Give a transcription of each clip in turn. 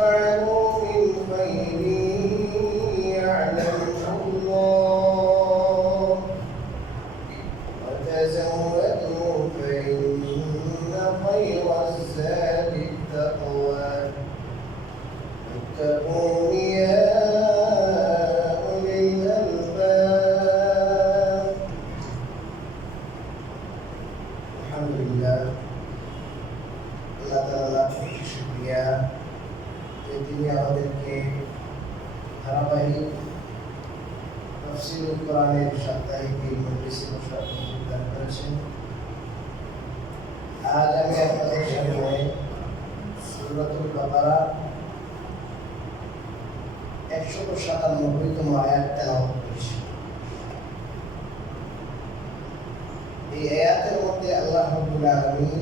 تفعلوا من خير يعلمه الله وتزودوا فإن خير الزاد التقوى واتقون يا أولي الألباب. الحمد لله আল্লাহ তাআলা শুকরিয়া যে তিনি আমাদেরকে ধারাবাহিক তাফসীরুল কোরআনের সাপ্তাহিক এই মজলিসে বসার সুযোগ দান করেছেন। আজ আমি আপনাদের সামনে সূরাতুল বাকারা 197তম আয়াত তেলাওয়াত করছি। এই আয়াতের মধ্যে আল্লাহ রাব্বুল আলামিন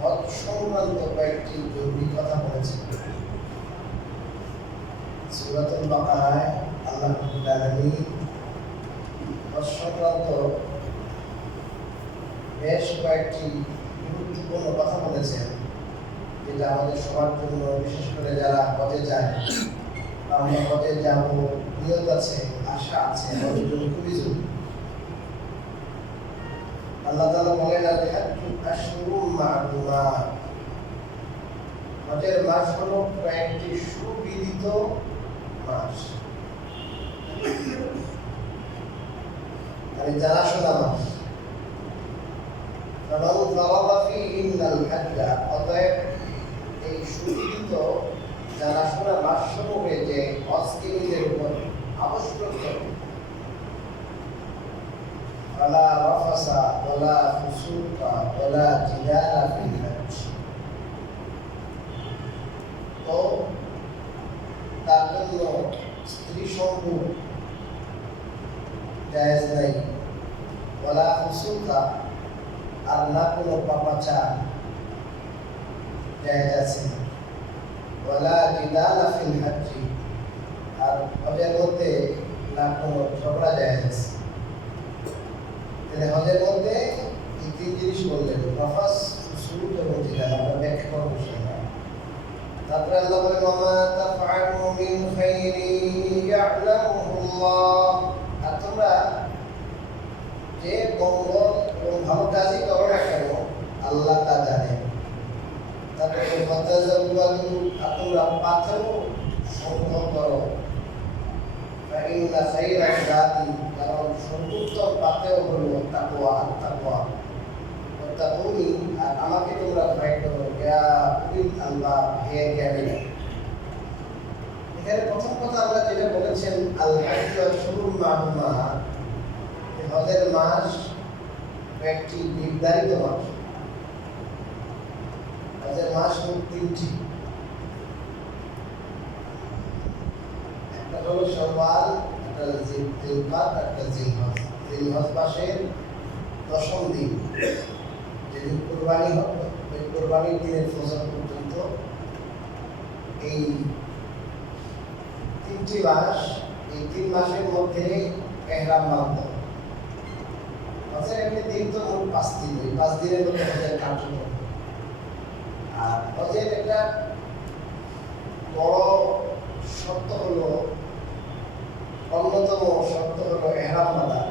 হজ সংক্রান্ত কয়েকটি জরুরি কথা বলেছেন। সূরাতুল বাকারায় আল্লাহ রাব্বুল আলামিন হজ সংক্রান্ত বেশ কয়েকটি গুরুত্বপূর্ণ কথা বলেছেন, যেটা আমাদের সবার জন্য, বিশেষ করে যারা হজে যায়, আমরা হজে যাব, নিয়ত আছে, আশা আছে, আমাদের জন্য খুবই জরুরি। আল্লাহ তাআলা বলেন আল হাজ্জু আশহুরুম মা'লুমাত, হজের মাস হলো কয়েকটি সুবিদিত মাস, মানে জানাশোনা মাস। ফামান ফারাদা ফীহিন্নাল হাজ্জা, অতএব এই সুবিদিত জানাশোনা মাসসমূহে যে হজকে নিজের উপর আবশ্যক করে, ফালা রাফাসা ওয়ালা ফুসুকা ওয়ালা জিদালা ফিল হজ, তো তার জন্য স্ত্রী সঙ্গ জায়েজ নাই, ওয়ালা ফুসুকা, আর না কোনো পাপাচার জায়েজ আছে, ওয়ালা জিদালা ফিল হজ, আর হজের মধ্যে না কোনো ঝগড়া জায়েজ আছে। হজের মধ্যে এই তিন জিনিস বললেন, রাফাস, ফুসুক এবং জিদাল। আমরা ব্যাখ্যা করব সেটা। তারপরে আল্লাহ বলেন ওয়া তাফআলু মিন খাইরিন ইয়া'লামুহুল্লাহ, আর তোমরা যে মঙ্গল এবং ভালো কাজই করো না কেন আল্লাহ তা জানেন। তারপরে ফাতাযাওয়াদু, আর তোমরা পাথরও সংগ্রহ করো, ফাইন্না খাইরাজ যাতি, কারণ সর্বোত্তম পাথেয় হলো তাকওয়া, তাকওয়া। ওয়াত্তাকুনি, আর আমাকে তোমরা ভয় করো, ইয়া উলিল আলবাব, হে জ্ঞানীরা। এখানে প্রথম কথা আল্লাহ যেটা বলেছেন, আল হাজ্জু আশহুরুম মা'লুমাত, হজের মাস একটি নির্ধারিত মাস। হজের মাস মোট তিনটি, একটা হলো শাওয়াল, একটা জিলকাদ, একটা জিলহজ। জিলহজ মাসের 10ম দিন, যেদিন কুরবানি হবে, ওই কুরবানির দিনের ফজর পর্যন্ত এই তিনটি মাস, এই 3 মাসের মধ্যে ইহরাম বাঁধতে হবে। হজের এমনি দিন তো মোট 5 দিন, ওই 5 দিনের মধ্যে হজের কার্যক্রম। আর হজের একটা বড় শর্ত হলো, অন্যতম শর্ত হলো ইহরাম বাঁধা।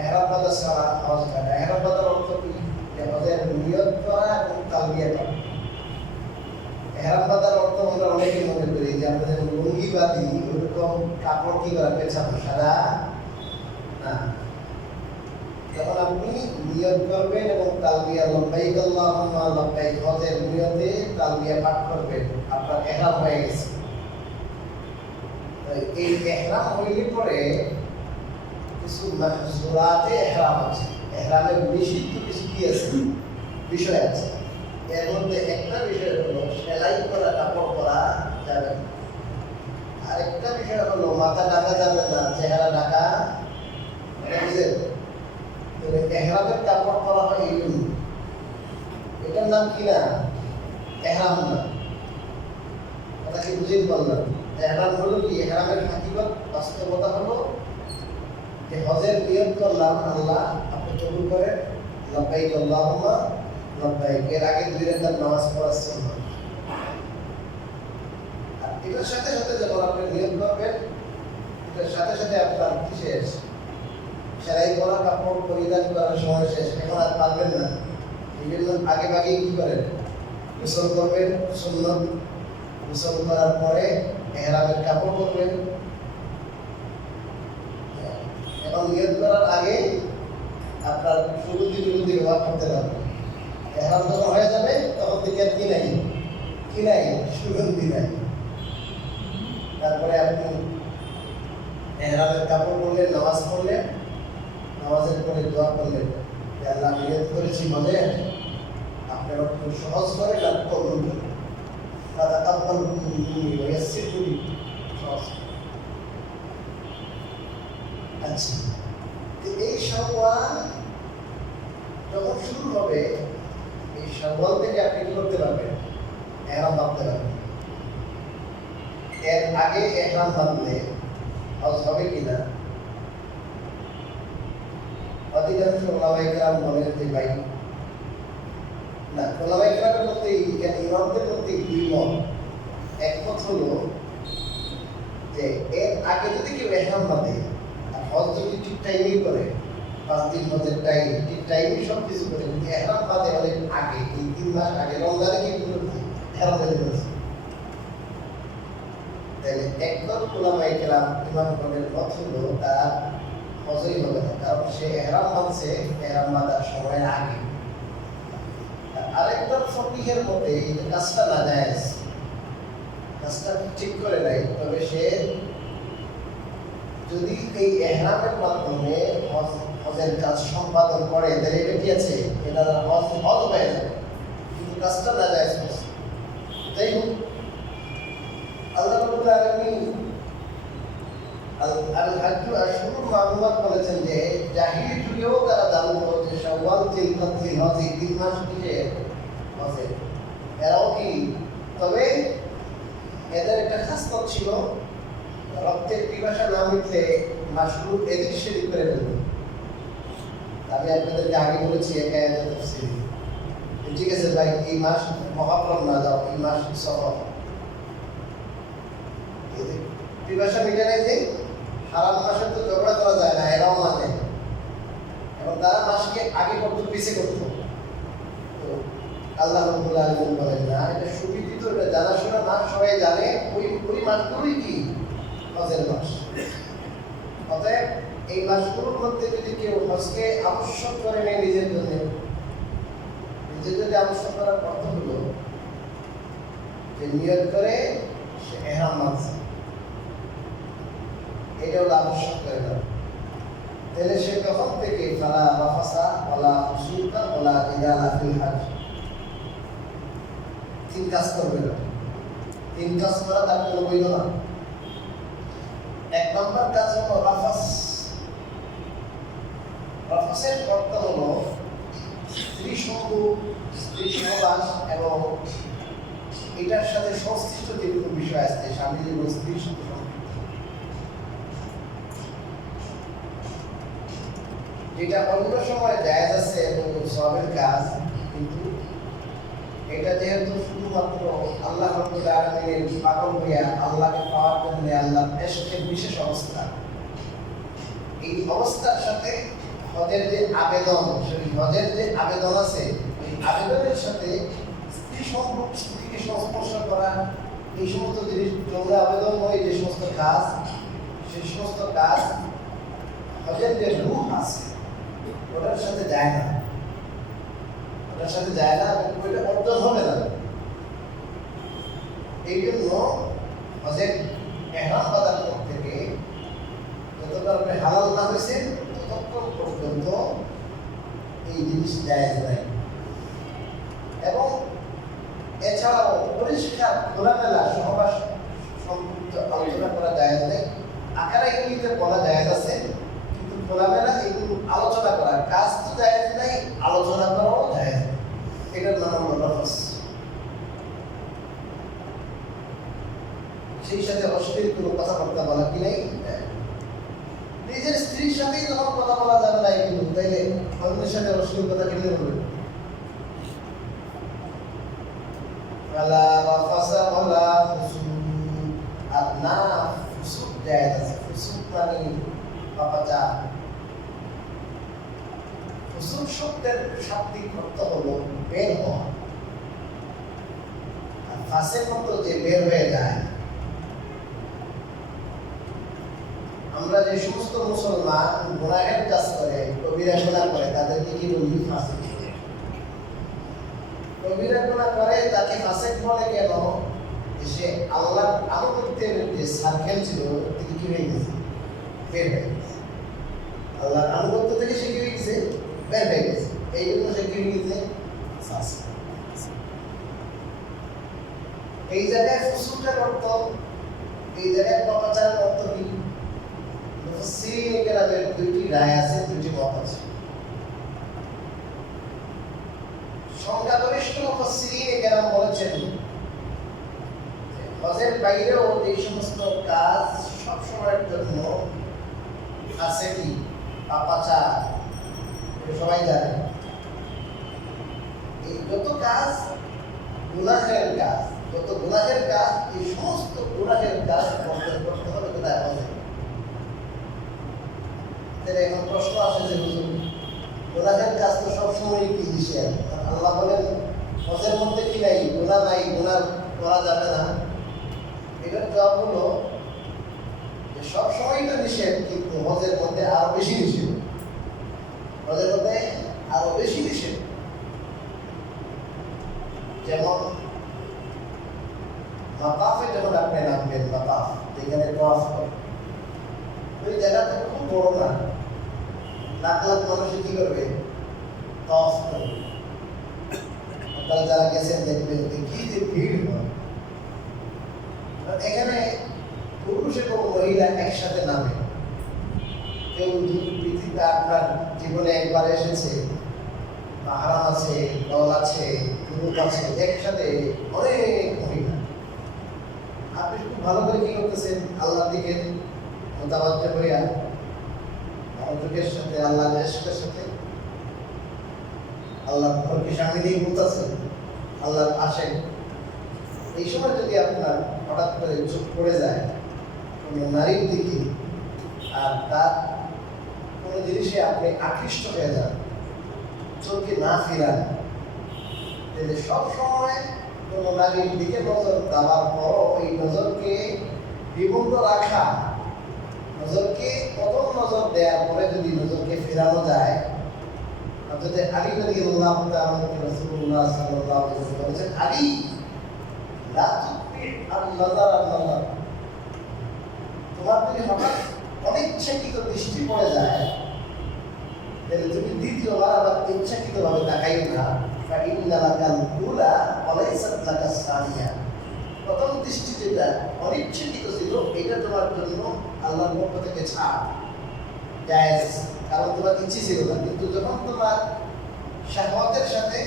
ইহরাম বাঁধা ছাড়া হজ হয় না। ইহরাম বাঁধার অর্থ কি? যে হজের নিয়ত করা এবং তালবিয়া করা। ইহরাম বাঁধার অর্থ আমরা অনেকে মনে করি যে আমরা যেমন লুঙ্গি বাঁধি, ওরকম কাপড় কি করা, পেছানো, সাদা না। যখন আপনি নিয়ত করবেন এবং তালবিয়া লব্বাইক আল্লাহুম্মা লব্বাইক, হজের নিয়তে তালবিয়া পাঠ করবেন, আপনার ইহরাম হয়ে গেছে। এই ইহরাম হইলে পরে কিছু মাহজুরাতে ইহরাম আছে, ইহরামের নিষিদ্ধ কিছু কি আছে, বিষয় আছে। এর মধ্যে একটা বিষয় হলো সেলাই করা কাপড় পরা যাবে না। আরেকটা বিষয় হলো মাথা ঢাকা যাবে না, চেহারা ঢাকা যাবে। ইহরামের কাপড় পরা হয় এই জন্য, এটার নাম কি না, ইহরাম না। কথা কি বুঝতে পারলাম? ইহরাম হলো কি, ইহরামের হাকিকত, বাস্তবতা হলো যে হজের নিয়ত করলাম, আল্লাহ আপনি কবুল করেন, লব্বাইক আল্লাহুম্মা লব্বাইক। এর আগে 2 রাকাত নামাজ পড়া সুন্নাত। এটার সাথে সাথে যখন আপনি নিয়োগ করবেন, এটার সাথে সাথে আপনার কি শেষ? সেলাই করা, কাপড় পরিধান করার সময় শেষ। এখন আর পারবেন না। এই জন্য আগে ভাগেই কি করেন? গোসল করবেন, সুন্নত। গোসল করার পরে এহরামের কাপড় পরবেন। এখন নিয়োগ করার আগে আপনার সুগন্ধি টুগন্ধি ব্যবহার করতে পারবেন। এহরাম যখন হয়ে যাবে তখন থেকে আর কি নাই, সুগন্ধি নাই। তারপরে আপনি এহরামের কাপড় পরলেন, নামাজ পড়লেন, নামাজের পরে দোয়া করলেন যে আল্লাহ আমি নিয়ত করেছি বলে আপনি একটু সহজ করে কবুল করুন। তারা তাপ্পাল ওয়াসির করি সহজ। আচ্ছা, এই শাওয়াল যখন শুরু হবে, এই শাওয়াল থেকে আপনি কি করতে পারবেন? এহরাম বাঁধতে পারবেন। এর আগে এহরাম বাঁধলে হজ হবে কিনা? অধিকাংশ ওলামায়ে কেরাম বলেন যে ভাই না, ওলামায়ে কেরামের মধ্যে ইমামদের মধ্যে দুই মত। এক মত হলো যে এর আগে যদি কেউ এহরাম বাঁধে আর হজ যদি ঠিক টাইমেই করে, 5 দিন হজের টাইম ঠিক টাইমে সব কিছু করে, কিন্তু এহরাম বাঁধে অনেক আগে, এই 3 মাস আগে রমজানে কি করছে? এহরাম বাঁধে করেছে। তাহলে একদল ওলামায়ে কেরাম ইমামগণের মত হলো তার হজই হবে না, কারণ সে এহরাম বাঁধছে এহরাম বাঁধার সময়ের আগে। আরেকদল ফকিহের মতে এই কাজটা নাজায়েজ, কাজটা ঠিক করে নাই। তবে সে যদি এই এহরামের মাধ্যমে হজের কাজ সম্পাদন করে তাহলে এটা কি আছে? এটা হজ হয়ে যাবে, কিন্তু কাজটা নাজায়েজ করছে। যাই হোক, আল্লাহ রাব্বুল আলামিন আল-হাজ্জু আশহুরুন মা'লুমাত বলেছেন যে জাহিলি যুগেও তারা জানতো যে শাওয়াল, জিলহজ, জিলহজ এই 3 মাস কিসের? হজের। এরাও কি? তবে এদের একটা খাসলত ছিল, রক্তের পিপাসা না মিটলে মাশরুব এদিক সেদিক করে ফেলতো। আমি আপনাদেরকে আগে বলেছি একা একা তাফসীর, ঠিক আছে ভাই এই মাস মহাপ্রম না যাও, এই মাস সফর। পিপাসা মিটে নাই যে হারাম মাসে তো ঝগড়া করা যায় না, এরাও মানে। এবং তারা মাসকে আগে করতো, পিছিয়ে করতো। তো আল্লাহ রাব্বুল আলামিন বলেন না, এটা সুবিদিত, এটা জানাশোনা মাস, সবাই জানে ওই মাসগুলোই কি হজের মাস। অতএব এই মাসগুলোর মধ্যে যদি কেউ হজকে আবশ্যক করে নেয় নিজের জন্য, নিজের যদি আবশ্যক করার অর্থ হলো যে নিয়ত করে সে ইহরাম বাঁধছে, এটা হলো আবশ্যক করে না, তাহলে সে তখন থেকে ফালা রাফাসা ওয়ালা ফুসুকা ওয়ালা জিদালা ফিল হজ, 3 কাজ করবে না। 3 কাজ করা তার কোনো বৈধ না। 1 নম্বর কাজ হলো রাফাস। রাফাসের অর্থ হলো স্ত্রী সহবাস এবং এটার সাথে সংশ্লিষ্ট যে কোনো বিষয় আছে, স্বামী এবং স্ত্রীর সাথে যেটা অন্য সময় জায়েজ আছে এবং সওয়াবের কাজ, কিন্তু এটা যেহেতু শুধুমাত্র আল্লাহ রাব্বুল আলামিনের পাগল হইয়া আল্লাহকে পাওয়ার জন্য আল্লাহর এশকের বিশেষ অবস্থা, এই অবস্থার সাথে হজের যে আবেদন, সেই হজের যে আবেদন আছে, এই আবেদনের সাথে স্ত্রীকে সংস্পর্শ করা, এই সমস্ত জিনিস যৌন আবেদন হয়, যে সমস্ত কাজ, সেই সমস্ত কাজ হজের যে রূহ আছে ওটার সাথে যায় না, ওটার সাথে যায় না, ওইটা অর্জন হবে না। এই জন্য হজের ইহরাম বাঁধার পর থেকে যতক্ষণ আপনি হালাল না হয়েছে ততক্ষণ পর্যন্ত এই জিনিস জায়েজ নাই। এবং এছাড়াও পরিষ্কার খোলামেলা সহবাস সম্পর্কিত আলোচনা করা জায়েজ নেই। আকারে ইঙ্গিতে বলা জায়েজ আছে, কিন্তু খোলামেলা এগুলো আলোচনা করা, কাজ তো জায়েজ নাই, আলোচনা করাও জায়েজ নেই। এটার নাম হলো রাফাস। সেই সাথে অশ্লীল কোনো কথাবার্তা বলা কি নাই? নিজের স্ত্রীর সাথেই যখন কথা বলা যাবে না, কিন্তু তাইলে অন্যের সাথে অশ্লীল কথা কেমনে বলবে? ওয়ালা রাফাসা ওয়ালা ফুসুক, আর না ফুসুক জায়েজ আছে। ফুসুক মানে পাপাচার। ফুসুক শব্দের শাব্দিক অর্থ হলো বের হওয়া, আর ফাসেক অর্থ যে বের হয়ে যায়। আমরা যে সমস্ত মুসলমান গুনাহের কাজ করে, কবিরা গুনাহ করে, তাদেরকে কি বলি? ফাসেক। কবিরা গুনাহ করে তাকে ফাসেক বলে কেন? সে আল্লাহর আনুগত্যের যে সার্কেল ছিল থেকে কি হয়ে গেছে? বের হয়ে গেছে। আল্লাহর আনুগত্য থেকে সে কি হয়ে গেছে? বের হয়ে গেছে। এই জন্য সে কি হয়ে গেছে? ফাসেক। এই জায়গায় ফুসুকের অর্থ, এই জায়গায় পাপাচারের অর্থ কি? মুফাসসিরিন কেরামের দুইটি রায় আছে, দুইটি মত আছে। সংখ্যাগরিষ্ঠ মুফাসসিরিন কেরাম বলেছেন হজের বাইরেও এই সমস্ত কাজ সব সময়ের জন্য ফাসেকি, পাপাচার, সবাই জানে। এই যত কাজ গুনাহের কাজ, যত গুনাহের কাজ, এই সমস্ত গুনাহের কাজ বর্জন করতে হবে কোথায়? হজে। এখন প্রশ্ন আসে যে হুজুর, গুনাহের কাজ তো সবসময় কি নিষেধ? আল্লাহ বলেন হজের মধ্যে কি নাই? গুনাহ নাই, গুনাহ করা যাবে না। এটার জবাব হলো যে সবসময় তো নিষেধ, কিন্তু হজের মধ্যে আরো বেশি নিষেধ। হজের মধ্যে আরো বেশি নিষেধ। যেমন মাতাফে যখন আপনি নামবেন, মাতাফ যেখানে তাওয়াফ করেন, ওই জায়গাটা খুব বড় না, লাখ লাখ মানুষ কি করবে? তাওয়াফ করবে। আপনারা যারা গেছেন দেখবেন কি যে ভিড় হয়। এখানে পুরুষ এবং মহিলা একসাথে নামে। কেউ পৃথিবীতে আপনার জীবনে একবার এসেছে, মাহরাম আছে, দল আছে, গ্রুপ আছে, একসাথে অনেক মহিলা। আপনি খুব ভালো করে কি করতেছেন? আল্লাহর দিকে মোতাবাজ্জে হইয়া মনোযোগের সাথে, আল্লাহর ইশকের সাথে আল্লাহর ঘরকে সামনে নিয়ে ঘুরতেছেন, আল্লাহর পাশে। এই সময় যদি আপনার হঠাৎ করে চোখ পড়ে যায় কোনো নারীর দিকে, আর তার কোনো জিনিসে আপনি আকৃষ্ট হয়ে যান, চোখকে না ফিরান, তাহলে সব সময় কোনো নারীর দিকে নজর দেওয়ার পরও এই নজরকে বিমুগ্ধ রাখা, নজরকে প্রথম নজর দেওয়ার পরে যদি নজরকে ফেরানো যায়, অর্থাৎ আলী রাদিয়াল্লাহু তাআলা রাসূলুল্লাহ সাল্লাল্লাহু আলাইহি ওয়াসাল্লাম বলেছেন, আলী লা তুকফি আন-নাযার আন-নাযার, তোমার যদি হঠাৎ অনিচ্ছাকৃত দৃষ্টি পড়ে যায়, তাহলে তুমি দ্বিতীয়বার আবার ইচ্ছাকৃতভাবে তাকাইও না। ফাইন্না লাকাল উলা ওয়া লাইসাত লাকাস সানিয়া, প্রথম দৃষ্টি যেটা অনিচ্ছাকৃত ছিল, এটা তোমার জন্য আল্লাহর পক্ষ থেকে ছাড়, জায়েজ, কারণ তোমার ইচ্ছে ছিল না। কিন্তু যখন তোমার শাহওয়াতের সাথে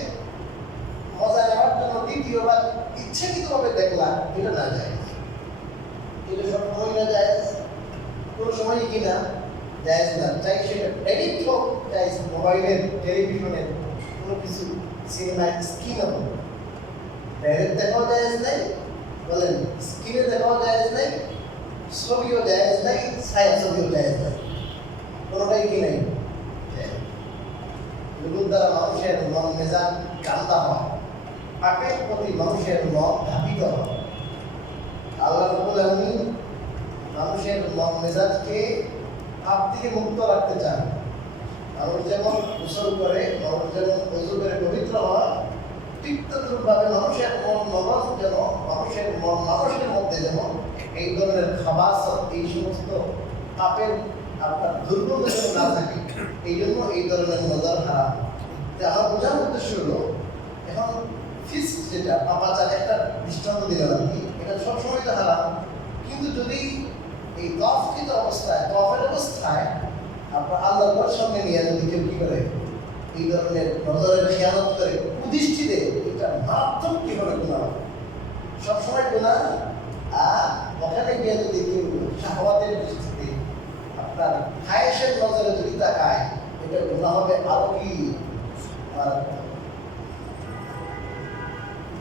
মজা নেওয়ার জন্য দ্বিতীয়বার ইচ্ছাকৃতভাবে দেখলা, এটা না জায়েজ। এটা সব সময় না জায়েজ, কোনো সময় কি না জায়েজ না। চাই সেটা এডিট হোক, চাই মোবাইলের, টেলিভিশনের কোনো কিছু সিনেমা স্ক্রিনে হোক, ডাইরেক্ট দেখাও জায়েজ নাই, বলেন স্ক্রিনে দেখাও জায়েজ নাই, ছবিও জায়েজ নাই, ছায়া ছবিও জায়েজ নাই, কোনোটাই কি নাই। এগুলোর দ্বারা মানুষের মন মেজাজ কান্দা হয়, পাপের প্রতি মানুষের মন ধাবিত হয়। আল্লাহ রাব্বুল আলামিন মানুষের মন মেজাজকে পাপ থেকে মুক্ত রাখতে চান। মানুষ যেমন গোসল করে, মানুষ যেমন ওযু করে পবিত্র হয়, ঠিক তদ্রূপভাবে মানুষের মন নবজ যেন, মানুষের মন মানুষের মধ্যে যেমন এই ধরনের খাবাসত, এই সমস্ত পাপের আপনার দুর্গন্ধ যেন না থাকে, এই জন্য এই ধরনের নজর হারাম। আমার বোঝার উদ্দেশ্য হলো, এখন ফিস্ক যেটা পাপাচার, একটা দৃষ্টান্ত দিলাম আর কি, এটা সবসময় তো হারাম। কিন্তু যদি এই তফকৃত অবস্থায়, তফের অবস্থায় আপনার আল্লাহর ঘর সামনে নিয়ে যদি কেউ কি করে, এই ধরনের নজরের খেয়ানত করে, কুদৃষ্টিতে, এটা মারাত্মক কিভাবে গুনাহ হবে, সবসময় গুনাহ। আর ওখানে গিয়ে যদি কেউ শাহওয়াতের দৃষ্টিতে, আপনার খায়েশের নজরে যদি তাকায়, এটা গুনাহ হবে আরো কি মারাত্মক।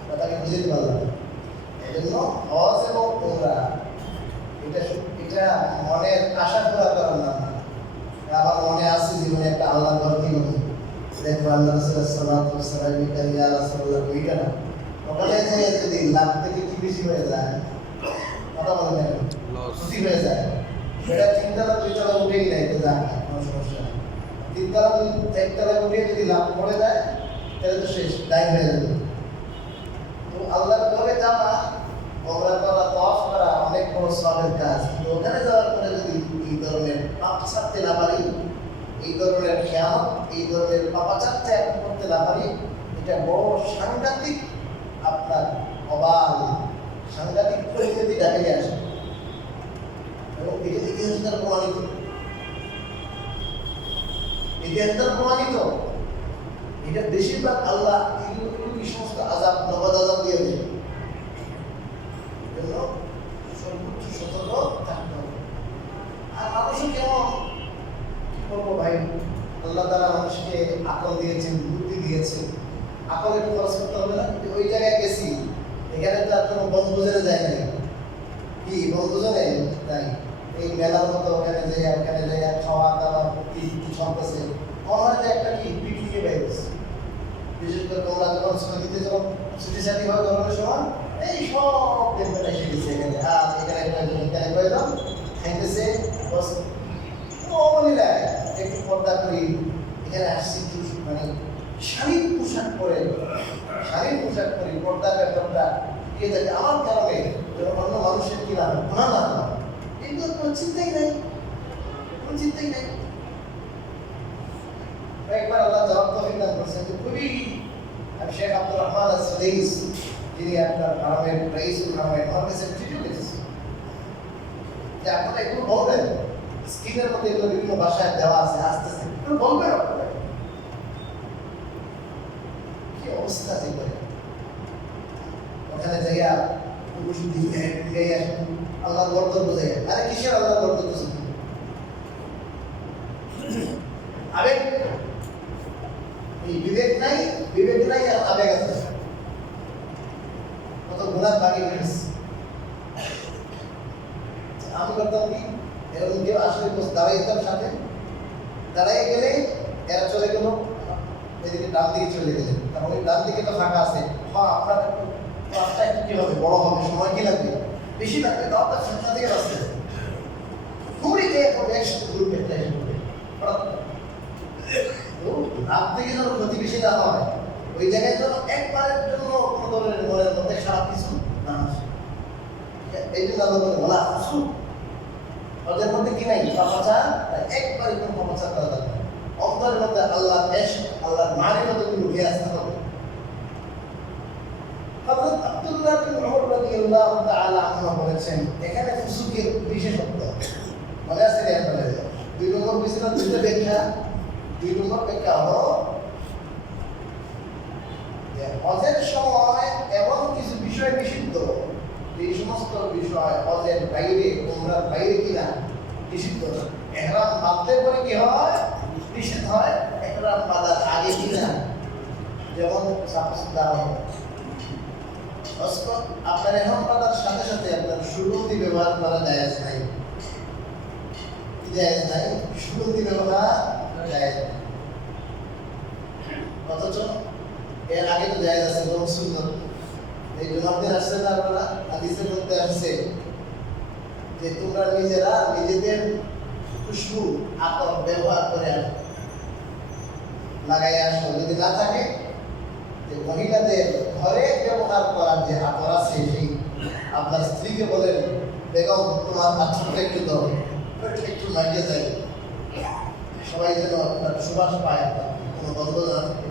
কথাকে বুঝতে পারলাম। এই জন্য হজ এবং উমরা এটা মনের আশা পুরা করার নাম না। আমার মনে আছে জীবনে একটা আল্লাহ ঘর কি মনে দেখবো আল্লাহ ওইটা না, ওখানে যে যদি লাখ থেকে কি বেশি হয়ে যায়, কথা বলে না ক্ষতি হয়ে যায়, সেটা তিনতলা দুইতলা উঠেই নাই তো যায় কোনো সমস্যা নেই। তিনতলা চারতলা উঠে যদি লাভ পড়ে যায় তাহলে তো শেষ, ডাইন হয়ে যাবে। তো আল্লাহর ঘরে যাওয়া, ওমরা করা, তওয়াফ করা অনেক বড় সওয়াবের কাজ। কিন্তু ওখানে যাওয়ার পরে যদি এই ধরনের পাপ ছাড়তে না পারি, এই ধরনের খেয়াল, এই ধরনের পাপাচার ত্যাগ করতে না পারি, এটা বড় সাংঘাতিক আপনার অবাল সাংঘাতিক পরিস্থিতি ডাকে নিয়ে আসে। এবং এটা ইতিহাস দ্বারা প্রমাণিত, ইতিহাস দ্বারা প্রমাণিত। এটা বেশিরভাগ আল্লাহ এই সমস্ত আযাব, নগদ আযাব দিয়ে দেয়। জন্য সর্বোচ্চ সতর্ক থাকতে হবে। আর মানুষও কেমন কি করবো ভাই, আল্লাহ তাআলা মানুষকে আকল দিয়েছেন, বুদ্ধি দিয়েছেন, আকল একটু খরচ করতে হবে না? ওই জায়গায় গেছি, এখানে তো আর কোনো বনভোজনে যায় নাই, কি বনভোজনে তাই এই মেলার মতো ওখানে যাই খাওয়া দাওয়া কি চলতেছে, মনে হয় যে একটা কি পিকনিকে বাইরেছে। বিশেষ করে তোমরা যখন ছুটিতে যখন ছুটি ছাটি হয় ধরনের সময় এই সব দেখবেন এসে গেছে এখানে, আর এখানে এখানে করে দাও খাইতেছে বস মহিলায় একটু পর্দা করি, এখানে আসছি মানে শাড়ির পোশাক পরে পর্দা ব্যাপারটা দিয়ে থাকে আমার কারণে অন্য মানুষের কি না গুণা না হয়, এগুলো কোনো চিন্তাই নাই, কোনো চিন্তাই নাই। একবার আল্লাহ জবাব তৌফিক দান করেছেন যে খুবই শেখ আব্দুর রহমান আস-সুদাইস, যিনি আপনার হারামের রাইসুল হারামের, আমার কাছে চিঠি লিখেছে যে আপনারা এগুলো বলবেন, স্ক্রিনের মধ্যে এগুলো বিভিন্ন ভাষায় দেওয়া আছে, আস্তে আস্তে এগুলো বলবেন আপনারা। কি অবস্থা যে করে ওখানে যাইয়া পুরুষ দিয়ে আসেন আল্লাহর বরকত বোঝাই, আরে কিসের আল্লাহর বরকত বোঝেন? আবেগ, এই বিবেক নাই আর আবেগ আছে, কত গুণার বাকি গেছে। আমি করতাম কি, এরকম কেউ আসলে দাঁড়াইতাম সাথে, দাঁড়াই গেলে এরা চলে গেল এদিকে ডান দিকে চলে গেলেন, কারণ ওই ডান দিকে তো ফাঁকা আছে। হ্যাঁ আপনার রাস্তা একটু কি হবে, বড় হবে, সময় কি লাগবে, বেশি লাগবে, তাও তার সামনে দিকে রাস্তা ঘুরে গিয়ে একসাথে গ্রুপ একটা এসে পড়বে, রাত থেকে যেন ক্ষতি বেশি না হয়, ওই জায়গায় যেন একবারের জন্য কোনো ধরনের মনের মধ্যে খারাপ কিছু না আসে। এই জন্য আল্লাহ বলা আসু ওদের মধ্যে কি নাই পাপাচার, একবারই কোনো পাপাচার করা দরকার। অন্তরের মধ্যে আল্লাহর ইশক, আল্লাহর মারিফতগুলো লুকিয়ে আসতে হবে। হযরত আব্দুল্লাহ বিন উমর রাদিয়াল্লাহু তাআলা আনহু বলেছেন, এখানে ফুসুকের বিশেষত্ব মনে আছে রে আপনাদের? দুই নম্বর বিশেষত্ব, দুইটা ব্যাখ্যা। দুই নম্বর ব্যাখ্যা হলো যে হজের সময় এমন কিছু বিষয় নিষিদ্ধ, এই সমস্ত বিষয় হজের বাইরে, উমরার বাইরে কিনা নিষিদ্ধ না। ইহরাম বাঁধতে পরে কি হয়, নিষেধ হয়। ইহরাম বাঁধার আগে কিনা, যেমন সাপোজ দাঁড়ানো আপনার ইহরাম বাঁধার সাথে সাথে আপনার সুগন্ধি ব্যবহার করা জায়েজ নাই, কি জায়েজ নাই? সুগন্ধি ব্যবহার জায়েজ নাই। অথচ এর আগে তো জায়েজ আছে, যেমন সুন্নত। এই জমাতের আসছে না, আপনারা হাদিসের মধ্যে আসছে যে তোমরা নিজেরা নিজেদের খুশবু আতর ব্যবহার করে আসো, লাগাই আসো। যদি না থাকে, যে মহিলাদের ঘরে ব্যবহার করার যে আতর আছে, সেই আপনার স্ত্রীকে বলেন, বেগম তোমার আতরটা একটু দাও, একটু লাগিয়ে যায়, সবাই যেন আপনার সুবাস পায়, কোনো দ্বন্দ্ব না থাকে।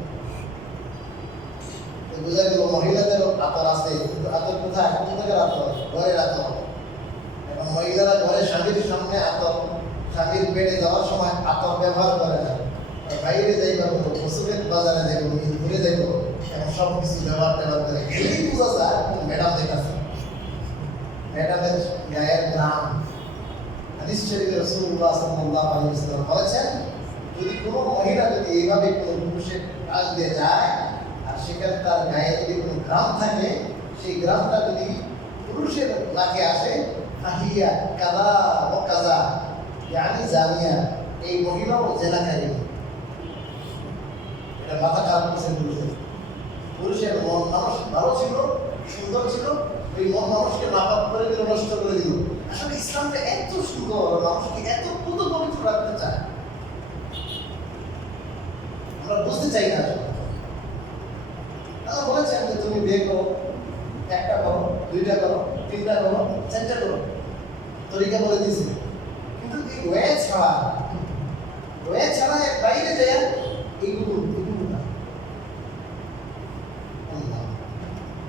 বোঝা গেল মহিলাদেরও আতর আছে, কিন্তু আতর কোথায়? কোথাকার আতর? ঘরের আতর। এখন মহিলারা ঘরে স্বামীর সামনে আতর, স্বামীর পেটে যাওয়ার সময় আতর ব্যবহার করে না, বাইরে যাইবা কোনো পশুরের বাজারে যাইব, ঘুরে যাইব, এখন সব কিছু ব্যবহার করে গেলেই বোঝা যায় ম্যাডাম দেখাচ্ছে, ম্যাডামের গায়ের গ্রাম। হাদিস শরীফে রাসূলুল্লাহ সাল্লাল্লাহু আলাইহি ওয়াসাল্লাম বলেছেন, যদি কোনো মহিলা যদি এইভাবে কোনো পুরুষের কাজ দিয়ে যায়, আর সেখানে তার গায়ে যদি কোনো গ্রাম থাকে, সেই গ্রামটা যদি পুরুষের নাকে আসে, ফাহিয়া কাযা ওয়া কাযা ইয়ানি জানিয়া, এই মহিলাও জেনাকারী। এটা মাথা খারাপ করছে পুরুষের মন মানুষ ভালো ছিল, সুন্দর ছিল, ওই মন মানুষকে নাপাক করে দিল, নষ্ট করে দিল। আসলে ইসলামটা এত সুন্দর, মানুষকে এত পুত পবিত্র রাখতে চায়, আমরা বুঝতে চাই না। তারা বলেছেন যে তুমি বিয়ে করো, একটা করো, দুইটা করো, তিনটা করো, চারটা করো, তরিকা বলে দিয়েছে। কিন্তু এই ওয়ে ছাড়া এক বাইরে যায় এইগুলো না।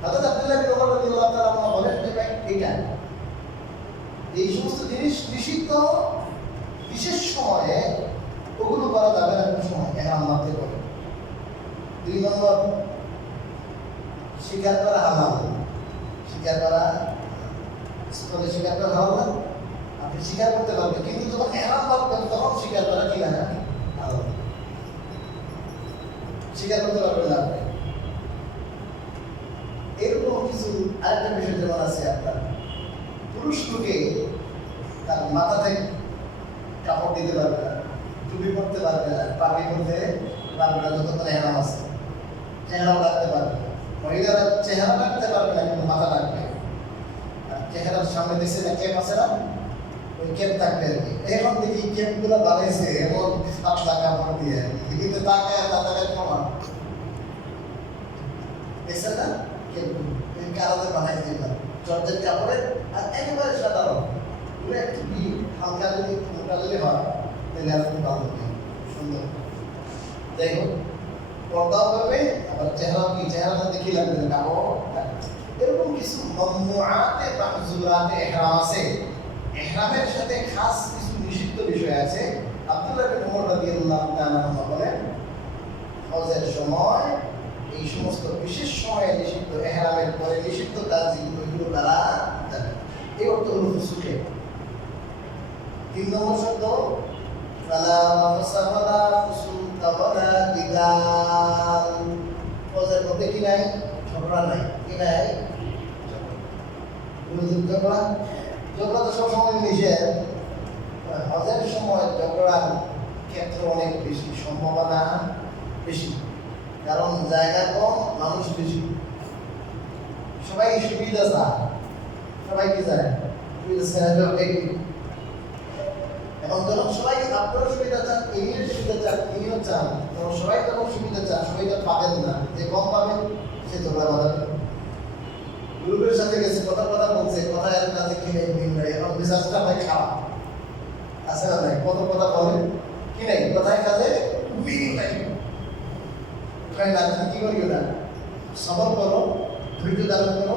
হযরত আব্দুল্লাহ বিন ওমর রাদিয়াল্লাহু তাআলা বলেন যে ভাই এটা এই সমস্ত জিনিস নিষিদ্ধ, বিশেষ সময়ে ওগুলো করা যাবে না, কোনো সময় ইহরাম মারতে হবে। 2 নম্বর, শিকার করা হালাল। শিকার করা স্থলে শিকার করা হালাল না, আপনি শিকার করতে পারবেন, কিন্তু যখন ইহরাম বাঁধবেন তখন শিকার করা কি না হালাল, শিকার করতে পারবেন না আপনি। এরকম কিছু আরেকটা বিষয় যেমন আছে, আপনার পুরুষ লোকে তার মাথা থেকে কাপড় দিতে পারবে না, টুপি পরতে পারবে না, পাগড়ি পরতে পারবে না যতক্ষণ ইহরাম আছে, চেহারাও রাখতে পারবে না। মহিলারা চেহারা রাখতে পারবে না, কিন্তু মাথা রাখবে। আর চেহারার সামনে দেখছে না কেপ আছে না, ওই কেপ থাকবে আর কি। এখন দেখি কেপগুলো বানাইছে এমন পাতলা কাপড় দিয়ে, কিন্তু তাকায় কমা দেখছেন না, কারাতে বানাইছে জর্জেট কাপড়ের, আর একেবারে সাধারণ একটু হালকা যদি মোটা যদি হয় তাহলে আর একটু ভালো সুন্দর। যাই হোক, পর্দাও করবে, আবার চেহারাও কি, চেহারাটা দেখি লাগবে না, কাপড়। এরকম কিছু মামনুআতে মাহজুরাতে ইহরাম আছে। ইহরামের সাথে খাস কিছু নিষিদ্ধ বিষয় আছে। আব্দুল্লাহ বিন ওমর রাদিয়াল্লাহু তাআলা বলেন, হজের সময় এই সমস্ত বিশেষ সময়ে নিষিদ্ধ, ইহরামের পরে নিষিদ্ধ কাজ যেগুলো তারা যাবে। এই অর্থ হলো ফুসুকে। 3 নম্বর শব্দ ফালা ফাসালা ফুসুকা ওয়ালা জিদাল। হজের মধ্যে কি নাই, ঝগড়া নাই, কি নাই, ঝগড়া তো সবসময় নিষেধ। হজের সময় ঝগড়ার ক্ষেত্র অনেক বেশি, সম্ভাবনা বেশি, কারণ জায়গা কম, মানুষ বেশি, সবাই সুবিধা চায়, সবাই কি চায়, এখন যখন সবাই আপনার সুবিধা চান, ইনির সুবিধা চান, ইনিও চান, তখন সবাই যখন সুবিধা চান, সবাই তো পাবেন না, যে কম পাবেন সে ঝগড়া বাঁধাবে। গ্রুপের সাথে গেছে, কথা বলছে, কথা এর কাছে কিনে ভিন্ন, এখন মেজাজটা ভাই খারাপ আছে না নাই, কত কথা বলে কি নাই, কথায় কাজে মিল নাই। কি করিও না, সবর করো, ধৈর্য ধারণ করো।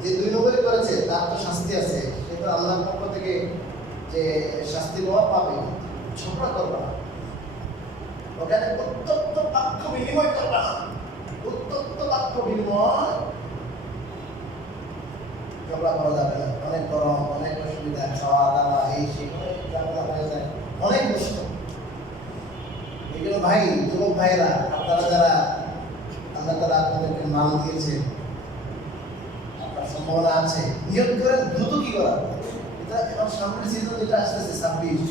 যে 2 নম্বরই করেছে তার তো শাস্তি আছে, সে তো আল্লাহর পক্ষ থেকে যে শাস্তি পাবে। ঝগড়া করবা না, ওখানে উত্তপ্ত বাক্য বিনিময় করবা না, উত্তপ্ত বাক্য বিনিময় ঝগড়া করা যাবে না। অনেক গরম, অনেক অসুবিধা, খাওয়া দাওয়া এই সেই ঝগড়া হয়ে যায়, অনেক কষ্ট। এগুলো ভাই, যুবক ভাইরা, আপনারা যারা আল্লাহ তাআলা আপনাদেরকে মাল দিয়েছে, আপনার সম্ভাবনা আছে, নিয়ত করেন দ্রুত কি করা। এটা এখন সামনের সিজন যেটা আসতেছে 26,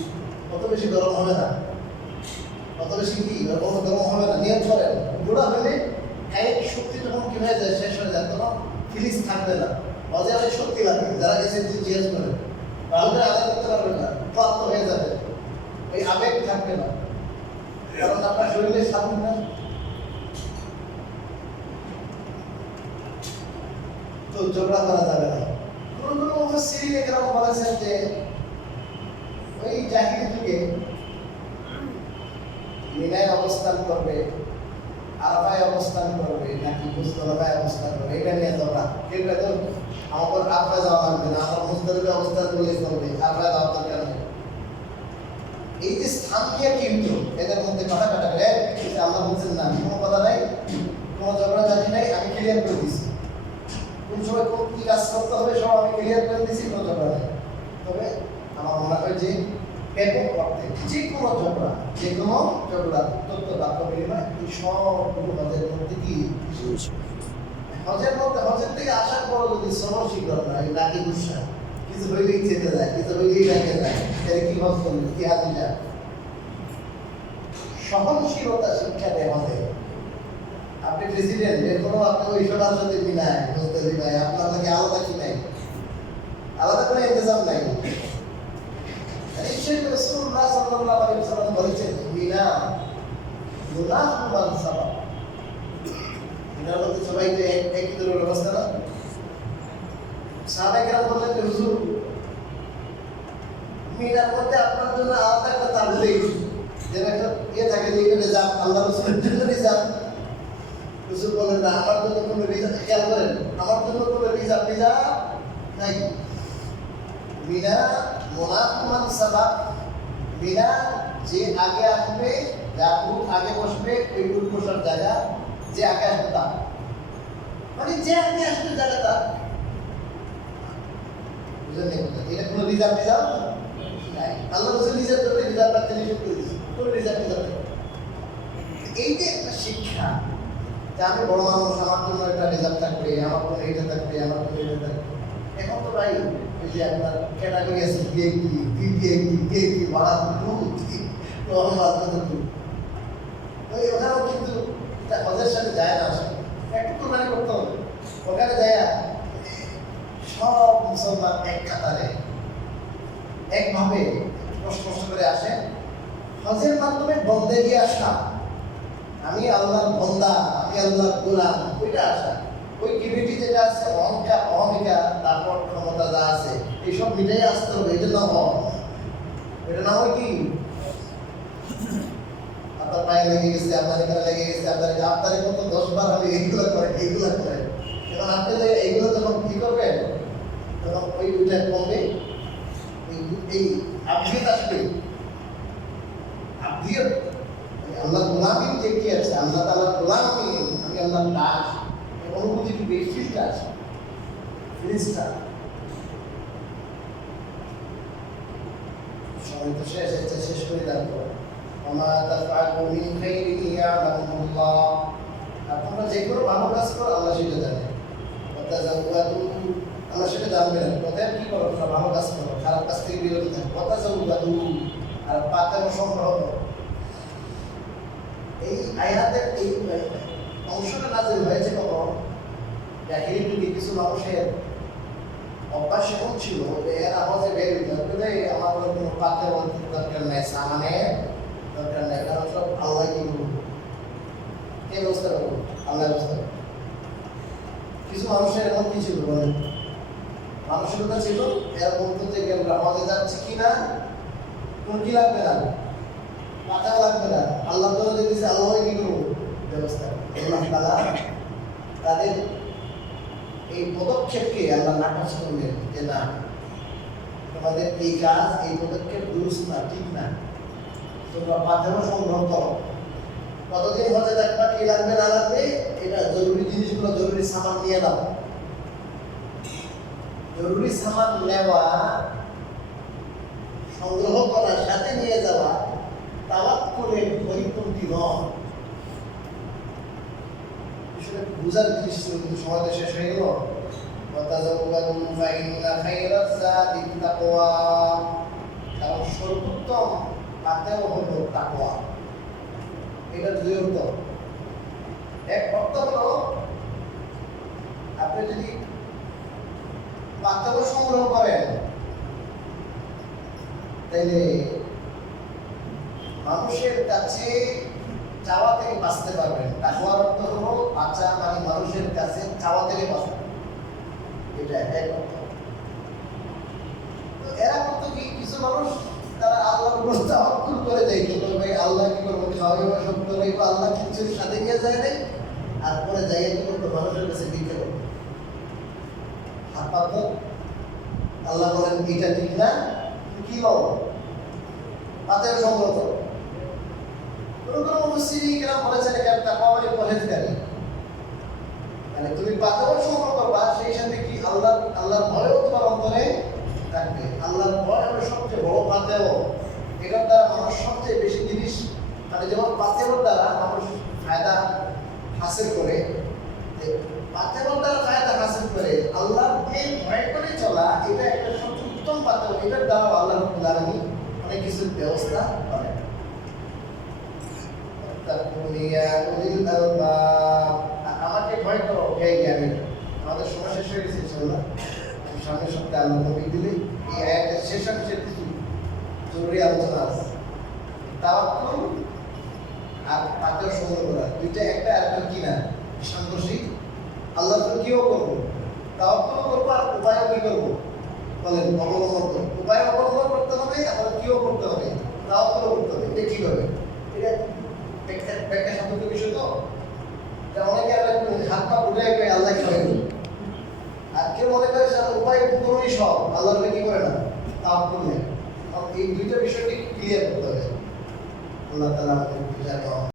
কত বেশি গরম হবে না, কত বেশি কি গরম হবে না, নিয়ত করেন। বুড়া হলে কায়িক শক্তি যখন কি হয়ে যায়, শেষ হয়ে যায়, তখন ফিলিংস থাকবে না, মজা অনেক শক্তি লাগবে। যারা গেছে জিজ্ঞেস করেন, ভালো করে আদায় করতে পারবে না, ক্লান্ত হয়ে যাবে, এই আবেগ থাকবে না, কারণ আপনার শরীরে স্বাধীন না। তো ঝগড়া করা যাবে না। কোনো মুফাসসিরিন একরাম বলেছেন যে ওই জাহিলি যুগে মিনায় অবস্থান করবে, আরাফায় অবস্থান করবে, নাকি মুজদালিফায় অবস্থান করবে, এটা নিয়ে ঝগড়া। কেউ তো আমার আরাফায় যাওয়া লাগবে না, আমার মুজদালিফায় অবস্থান করলে চলবে, আরাফায় যাওয়া দরকার নেই। এই যে স্থান নিয়ে কিন্তু এদের মধ্যে কথা কাটাবে, আল্লাহ বলছেন না, কোনো কথা নাই, কোনো ঝগড়াঝাটি নাই, আমি ক্লিয়ার করে দিচ্ছি, কোন সময় কোন কি কাজ করতে হবে সব আমি ক্লিয়ার করে দিচ্ছি, কোনো ঝগড়া নাই। তবে আমার মনে হয় যে ব্যাপক অর্থে যে কোনো ঝগড়া, যে কোনো ঝগড়া, তথ্য বাক্য বিনিময়, এই সবগুলো হজের মধ্যে কি, হজের মধ্যে, হজের থেকে আসার পর যদি সবর স্বীকার না, এই রাগি গুসা, কি কিছু হইলেই চেতে যায়, কিছু হইলেই রেখে যায়। তাহলে কি ভাবছেন কি হাজিরা সহনশীলতা শিক্ষা দেয় আমাদের। আপনি প্রেসিডেন্ট, এরপরও আপনি ওই সবার সাথে মিলায় বুঝতে ভাই আপনার লাগে আলাদা কি নাই, আলাদা করে ইন্তজাম নাই। নিশ্চয়ই রাসূলুল্লাহ সাল্লাল্লাহু আলাইহি ওয়াসাল্লাম বলেছেন মিনা মুনাফিকান সাবাব। মিনার মধ্যে সবাই তো একই ধরনের অবস্থা না। সাহাবায়ে কেরাম বললেন যে হুজুর মিনার মধ্যে আপনার জন্য আলাদা একটা তাবু দেই, যেন একটা থাকে যে এখানে যান আল্লাহ রাসূলের জন্য যান। হুজুর বলেন না, আমার জন্য কোনো রিজার্ভ, খেয়াল করেন, আমার জন্য কোনো রিজার্ভ নাই। মিনা মুনাফিকান সাবাব, মিনা যে আগে আসবে, যা পুরুষ আগে বসবে ওই পুরুষ বসার জায়গা, যে আগে আসবে তা, মানে যে আগে আসবে জায়গাটা, বুঝলেন? এটা কোনো রিজার্ভ নাই। আল্লাহ রাসূল রিজার্ভ করতে রিজার্ভ রাখতে নিষেধ করে দিয়েছে, কোনো রিজার্ভ নেই। এই যে একটা শিক্ষা যে আমি বড় মানুষ, আমার জন্য একটা রিজার্ভ থাকবে, আমার জন্য এইটা থাকবে, আমার জন্য এইটা থাকবে। এখন তো ভাই ওই যে আপনার ক্যাটাগরি আছে ভিআইপি, ভিভিআইপি, ভিআইপি ভাড়া ওখানেও কিন্তু ওদের সাথে যায় না, একটু কোরবানি করতে হবে। ওখানে যায় সব মুসলমান এক কাতারে একভাবে কষ্ট করে আসে। হজের মাধ্যমে বন্দেগী আসা, আমি আল্লাহর বন্দা, আমি আল্লাহর গোলাম, ওইটা আসা, ওই ডিউটি যেটা আছে অহংকার, অহমিকা, তারপর ক্ষমতা যা আছে এইসব মিটাই আসতে হবে। এটা না হজ, এটা না হয় কি আপনার পায়ে লেগে গেছে, আপনার এখানে লেগে গেছে, আপনার মতো 10 বার আমি এইগুলো করে এখন আপনি যে এইগুলো যখন কি করবেন তখন ওই দুইটা কমবে, এই আবদিয়ত আসবে। আবদিয়ত আল্লাহ গোলামি যে কি আছে, আল্লাহ তাআলার গোলামি, আমি আল্লাহর দাস, এই অনুভূতিটি বেশি আছে ফিরিস্তা। সময় তো শেষ করে থাকবো। ওমা তাফআলু মিন খাইরিন ইয়ালামুল্লাহ, আপনারা যে কোনো ভালো কাজ করো আল্লাহ সেটা জানে। ওয়াতাজাওয়াদু, আল্লাহ সেটা জানবে না। কোথায় কি করো, তোমরা ভালো কাজ করো, খারাপ কাজ থেকে বিরত থাকো। ওয়াতাজাওয়াদু, আর পাতেও সংগ্রহ করো। এই আয়াতের এই অংশটা নাযিল হয়েছে কখন? জাহিলি যুগে কিছু মানুষের অভ্যাস এমন ছিল যে এরা হজে বের হইতে আমার কোনো পাতেও দরকার নেই, সামানের দরকার নেই, কারণ সব আল্লাহ কি করবো, কে ব্যবস্থা করবো, আল্লাহ ব্যবস্থা করবো। কিছু মানুষের এমন কি ছিল বলেন, মানসিকতা ছিল এরা বলতো যে আমরা হজে যাচ্ছি কিনা কোনো কি লাগবে না, পাতা লাগবে না, আল্লাহ তো দিয়েছে, আল্লাহ কি করবো ব্যবস্থা। আল্লাহ তাআলা তাদের এই পদক্ষেপকে আল্লাহ নাকচ করলেন যে না, তোমাদের এই কাজ, এই পদক্ষেপ দুরুস্ত না, ঠিক না, তোমরা পাথরও সংগ্রহ করো। কতদিন হজে থাকবা, কি লাগবে না লাগবে, এটা জরুরি জিনিসগুলো, জরুরি সামান নিয়ে নাও। জরুরি সামান নেওয়া, সংগ্রহ করার সাথে নিয়ে যাওয়া তাওয়াক্কুলের পরিপন্থী নয়। আসলে বুঝার জিনিস ছিল, কিন্তু সময় শেষ হয়ে গেল। ওয়াতাজাওয়াদু ফাইন্না খায়রাজ যাদি তাকওয়া, কারণ সর্বোত্তম পাতেও হলো তাকওয়া। এটা দুই অর্থ। এক অর্থ হলো আপনি যদি পাতেও সংগ্রহ করেন তাইলে মানুষের কাছে চাওয়া থেকে বাঁচতে পারবেন। তাকওয়ার অর্থ হলো বাঁচা, মানে মানুষের কাছে চাওয়া থেকে বাঁচা, এটা এক অর্থ। তো এরা করতো কি, কিছু মানুষ তারা আল্লাহর উপর তাওয়াক্কুল করে দেয়, কিন্তু ভাই আল্লাহ কি করবো, খাওয়াই সব করে আল্লাহ কিছু সাথে নিয়ে যায় নাই, আর পরে যাইয়া কি করতো মানুষের কাছে বিক্রি করতো, হাত পাত। আল্লাহ বলেন এটা ঠিক না, কি লও পাতের সংগ্রহ করো। কোনো মুফাসসিরিন কেরাম বলেছেন এটা তাকওয়া মানে পরহেজগারি, মানে তুমি পাতেও সংগ্রহ করবা, সেই সাথে কি আল্লাহর ভয়ও তোমার অন্তরে থাকবে। আল্লাহর ভয় হলো সবচেয়ে বড় পাতেও। এটার দ্বারা মানুষ সবচেয়ে বেশি জিনিস, মানে যেমন পাতেওর দ্বারা মানুষ ফায়দা হাসিল করে, পাতেওর দ্বারা ফায়দা হাসিল করে, আল্লাহকে ভয় করে চলা এটা একটা সবচেয়ে পাথর, এটার দ্বারা আল্লাহ রাব্বুল আলামিন অনেক কিছুর ব্যবস্থা করেন। আমাকে ভয় করো হে জ্ঞানী। আমাদের সময় শেষ হয়ে গেছে ইনশাআল্লাহ। আমি সামনের সপ্তাহে আল্লাহ তৌফিক দিলে এই আয়াতের শেষ অংশের কিছু জরুরি আলোচনা আছে। তাওয়াক্কুল আর পাথর সংগ্রহ করা, দুইটা একটা আরেকটা কি না সাংঘর্ষিক। আল্লাহ তো কিও করবো, তাওয়াক্কুল করবো, আর উপায়ও কি করবো বলেন অবলম্বন করবো। উপায় অবলম্বন করতে হবে, আবার কিও করতে হবে, তাওয়াক্কুলও করতে হবে। এটা কিভাবে? এটা ব্যাখ্যা সম্পর্কে বিষয় তো। অনেকে হাত পা উঠে গিয়ে আল্লাহ খাবে, আর কেউ মনে করে উপায় উপকরণই সব, আল্লাহ কি করে না, তাওয়াক্কুল নেই। এই দুইটা বিষয়কে ক্লিয়ার করতে হবে। আল্লাহ তাআলা আমাদের